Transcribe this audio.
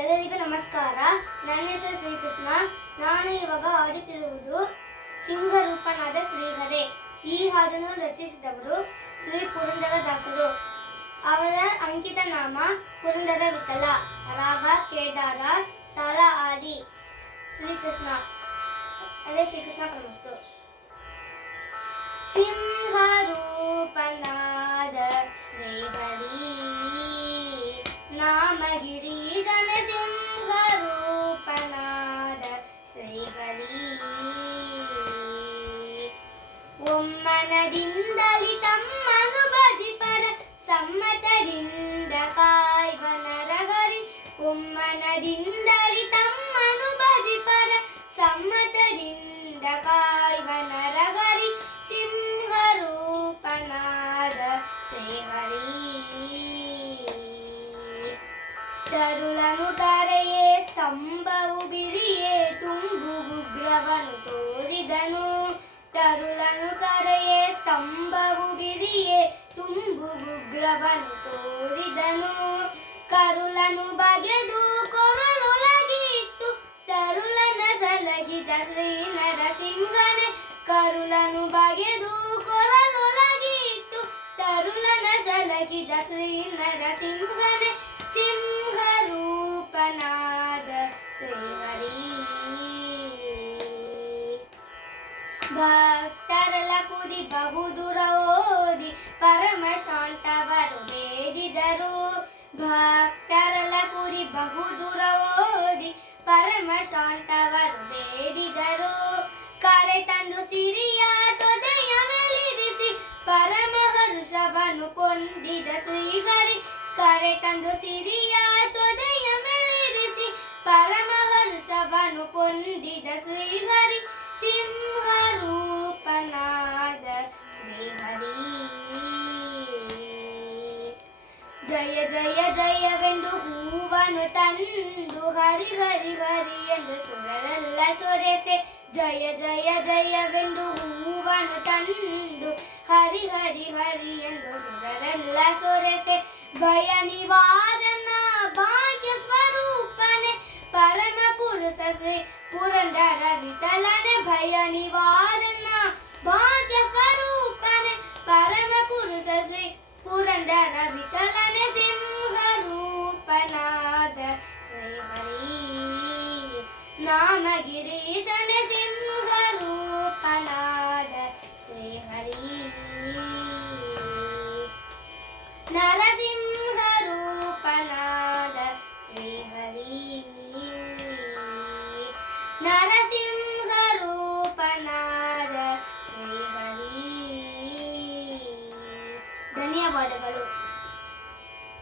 ಎಲ್ಲರಿಗೂ ನಮಸ್ಕಾರ. ನನ್ನ ಹೆಸರು ಶ್ರೀಕೃಷ್ಣ. ನಾನು ಇವಾಗ ಹಾಡುತ್ತಿರುವುದು ಸಿಂಹರೂಪನಾದ ಶ್ರೀಹರೇ. ಈ ಹಾಡನ್ನು ರಚಿಸಿದವರು ಶ್ರೀ ಪುರಂದರದಾಸರು. ಅವರ ಅಂಕಿತ ನಾಮ ಪುರಂದರ ವಿಠಲ. ರಾಗ ಕೇದಾರ, ತಾಳ ಆದಿ. ಶ್ರೀಕೃಷ್ಣ ಅದೇ ಶ್ರೀಕೃಷ್ಣ ಪರಮಸ್ತು. ಸಿಂಹರೂಪನಾದ ಶ್ರೀಹರಿ ನಾಮಗಿರೀಶನ ಸಿಂಹರೂಪನಾದ ಶ್ರೀಹರಿ ಒಮ್ಮನದಿಂದಲಿ ತಮ್ಮನು ಭಜಿಪರ ಸಮ್ಮತದಿಂದ ಕಾಯ್ವ ನರಹರಿ. ಒಮ್ಮನದಿಂದಲಿ ತಮ್ಮನು ಭಜಿಪರ ಸಮ್ಮತದಿಂದ ಕಾಯ್ವ ನರಹರಿ. ಸಿಂಹರೂಪನಾದ ಶ್ರೀಹರಿ ತರುಳನು ತಾರೆಯೇ ಸ್ತಂಭವು ಬಿರಿಯೇ ತುಂಬುಗುಗ್ರವನು ತೋರಿದನು. ತರುಳನು ಕರೆಯೇ ಸ್ತಂಭವು ಬಿರಿಯೇ ತುಂಬುಗುಗ್ರವನು ತೋರಿದನು. ಕರುಳನು ಬಗೆದು ಕೊರಳೊಳಗಿತ್ತು ತರುಳನ ಸಲಗಿದ ಶ್ರೀ ನರಸಿಂಹನೇ. ಕರುಳನು ಬಗೆದು ಕೊರಳೊಳಗಿತ್ತು ತರುಳನ ಸಲಗಿದ ಶ್ರೀ ನರಸಿಂಹನೇ. ಸಿಂಹರೂಪನಾದ ಶ್ರೀಹರಿ ಭಕ್ತರಲ ಕುದಿ ಬಹುದೂರ ಓದಿ ಪರಮ ಶಾಂತವರು ಬೇಡಿದರು. ಭಕ್ತರಲ ಕುದಿ ಬಹುದೂರ ಓದಿ ಪರಮ ಶಾಂತವರು ಬೇಡಿದರು. ಕರೆ ತಂದು ಸಿರಿಯ ತೊಡೆಯ ಮೇಲಿರಿಸಿ ಪರಮ ಹರ್ಷವನ್ನು ಕೊಂದಿದ ಶ್ರೀಹರಿ. ಕರೆ ತಂದು ಸಿರಿಯ ತೊಡೆಯ ಮೇಲಿರಿಸಿ ಪರಮ ಹರ್ಷವನ್ನು ಕೊಂದಿದ ಶ್ರೀಹರಿ. ಸಿಂಹರೂಪನಾದ ಶ್ರೀಹರಿ ಜಯ ಜಯ ಜಯವೆಂದು ಹೂವನ್ನು ತಂದು ಹರಿ ಹರಿ ಹರಿ ಎಂದು ಸುರರೆಲ್ಲ ಸೊರೆಸೆ. ಜಯ ಜಯ ಜಯವೆಂದು ಹೂವನ್ನು ತಂದು ಹರಿ ಹರಿ ಹರಿ ಎಂದು ಸುರರೆಲ್ಲ ಸೊರೆಸೆ. ಭಯ ನಿವಾರಣ ಭಾಗ್ಯ ಸ್ವರೂಪನೆ ಪರಮ ಪುರುಷ ಶ್ರೀ ಪುರಂದರ ವಿಠಲನೆ. ಭಯ ನಿವಾರಣ ಭಾಗ್ಯ ಸ್ವರೂಪನೆ ಪರಮ ಪುರುಷ ಶ್ರೀ ಪುರಂದರ ವಿಠಲನೆ. ಸಿಂಹರೂಪನಾದ ಶ್ರೀಹರಿ ನಾಮಗಿರೀಶನೆ. ಸಿಂಹರೂಪನಾದ ಶ್ರೀಹರಿ ನರಸಿಂಹರೂಪನಾದ ಶ್ರೀಹರಿ ನರಸಿಂಹರೂಪನಾದ ಶ್ರೀಹರಿ. ಧನ್ಯವಾದಗಳು.